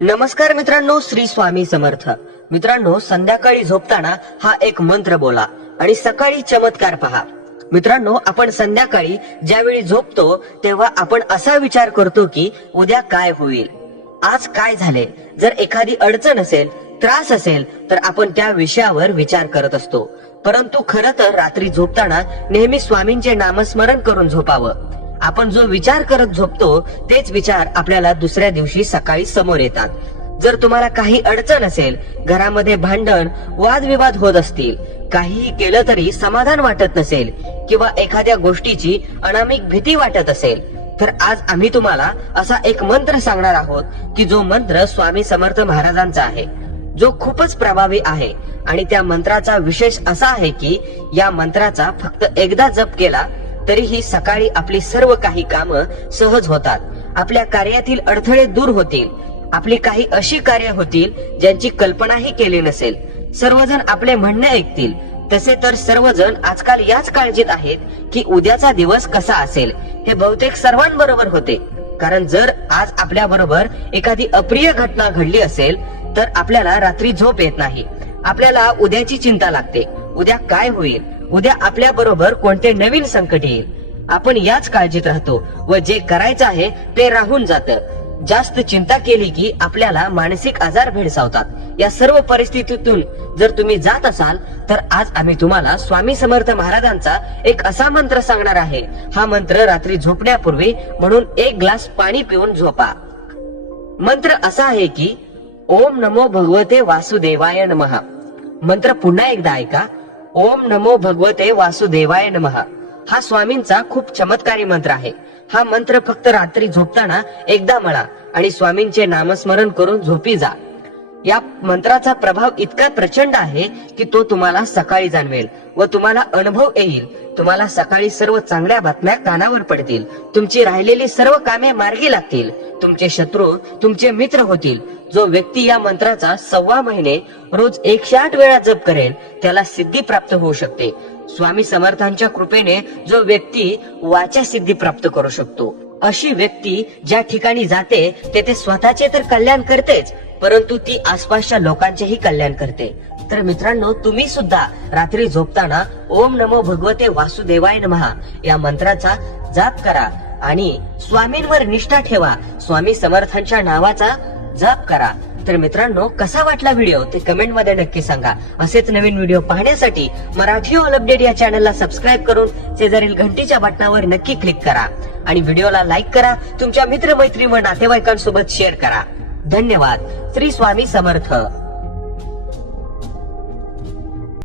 नमस्कार मित्रांनो, श्री स्वामी समर्थ. मित्रांनो, संध्याकाळी झोपताना हा एक मंत्र बोला आणि सकाळी चमत्कार पहा. मित्रांनो, आपण संध्याकाळी ज्यावेळी झोपतो तेव्हा आपण असा विचार करतो की उद्या काय होईल, आज काय झाले. जर एखादी अडचण असेल, त्रास असेल तर आपण त्या विषयावर विचार करत असतो. परंतु खरं तर रात्री झोपताना नेहमी स्वामींचे नामस्मरण करून झोपावं. आपण जो विचार करत झोपतो तेच विचार आपल्याला दुसऱ्या दिवशी सकाळी समोर येतात. जर तुम्हाला काही अडचण असेल, घरामध्ये भांडण वादविवाद होत असतील, काहीही केलं तरी समाधान वाटत नसेल किंवा एखाद्या गोष्टीची अनामिक भीती वाटत असेल, तर आज आम्ही तुम्हाला असा एक मंत्र सांगणार आहोत की जो मंत्र स्वामी समर्थ महाराजांचा आहे, जो खूपच प्रभावी आहे. आणि त्या मंत्राचा विशेष असा आहे की या मंत्राचा फक्त एकदा जप केला तरीही सकाळी आपली सर्व काही कामं सहज होतात. आपल्या कार्यातील अडथळे दूर होतील. आपली काही अशी कार्य होतील ज्यांची कल्पनाही केली नसेल. सर्वजण आपले म्हणणे ऐकतील. तसे तर सर्वजण आजकाल याच काळजीत आहेत की उद्याचा दिवस कसा असेल. हे बहुतेक सर्वांबरोबर होते. कारण जर आज आपल्या बरोबर एखादी अप्रिय घटना घडली असेल तर आपल्याला रात्री झोप येत नाही. आपल्याला उद्याची चिंता लागते. उद्या काय होईल, उद्या आपल्या बरोबर कोणते नवीन संकट येईल, आपण याच काळजीत राहतो व जे करायचं आहे ते राहून जातं. जास्त चिंता केली की आपल्याला मानसिक आजार भेडसावतात. या सर्व परिस्थितीतून जर तुम्ही जात असाल तर आज आम्ही तुम्हाला स्वामी समर्थ महाराजांचा एक असा मंत्र सांगणार आहे. हा मंत्र रात्री झोपण्यापूर्वी म्हणून एक ग्लास पाणी पिऊन झोपा. मंत्र असा आहे की ओम नमो भगवते वासुदेवाय नमः. मंत्र पुन्हा एकदा ऐका. ओम नमो भगवते वासुदेवाय नमः. हा स्वामींचा खूप चमत्कारी मंत्र आहे. हा मंत्र फक्त रात्री झोपताना एकदा म्हणा आणि स्वामींचे नामस्मरण करून झोपी जा. या मंत्राचा प्रभाव इतका प्रचंड आहे की तो तुम्हाला सकाळी जाणवेल व तुम्हाला अनुभव येईल. तुम्हाला सकाळी सर्व चांगल्या बातम्या कानावर पडतील. तुमची राहिलेली सर्व कामे मार्गी लागतील. तुमचे शत्रू तुमचे मित्र होतील. जो व्यक्ती या मंत्राचा 1.25 महिने रोज 108 वेळा जप करेल त्याला सिद्धी प्राप्त होऊ शकते. स्वामी समर्थांच्या कृपेने जो व्यक्ती वाचा सिद्धी प्राप्त करू शकतो. अशी व्यक्ती ज्या ठिकाणी जाते तेथे स्वतःचे तर कल्याण करतेच, परंतु ती आसपासच्या लोकांचेही कल्याण करते. तर मित्रांनो, तुम्ही सुद्धा रात्री झोपताना ओम नमो भगवते वासुदेवाय नमः या मंत्राचा जाप करा आणि स्वामींवर निष्ठा ठेवा. स्वामी समर्थांच्या नावाचा जप करा. तर मित्रांनो, कसा वाटला व्हिडिओ ते कमेंट मध्ये नक्की सांगा. असेच नवीन व्हिडिओ पाहण्यासाठी मराठी ऑल अपडेट या चॅनलला सबस्क्राईब करून शेजारील घंटीच्या बटनावर नक्की क्लिक करा आणि व्हिडिओला लाईक करा. तुमच्या मित्रमैत्री व नातेवाईकांसोबत शेअर करा. धन्यवाद. श्री स्वामी समर्थ.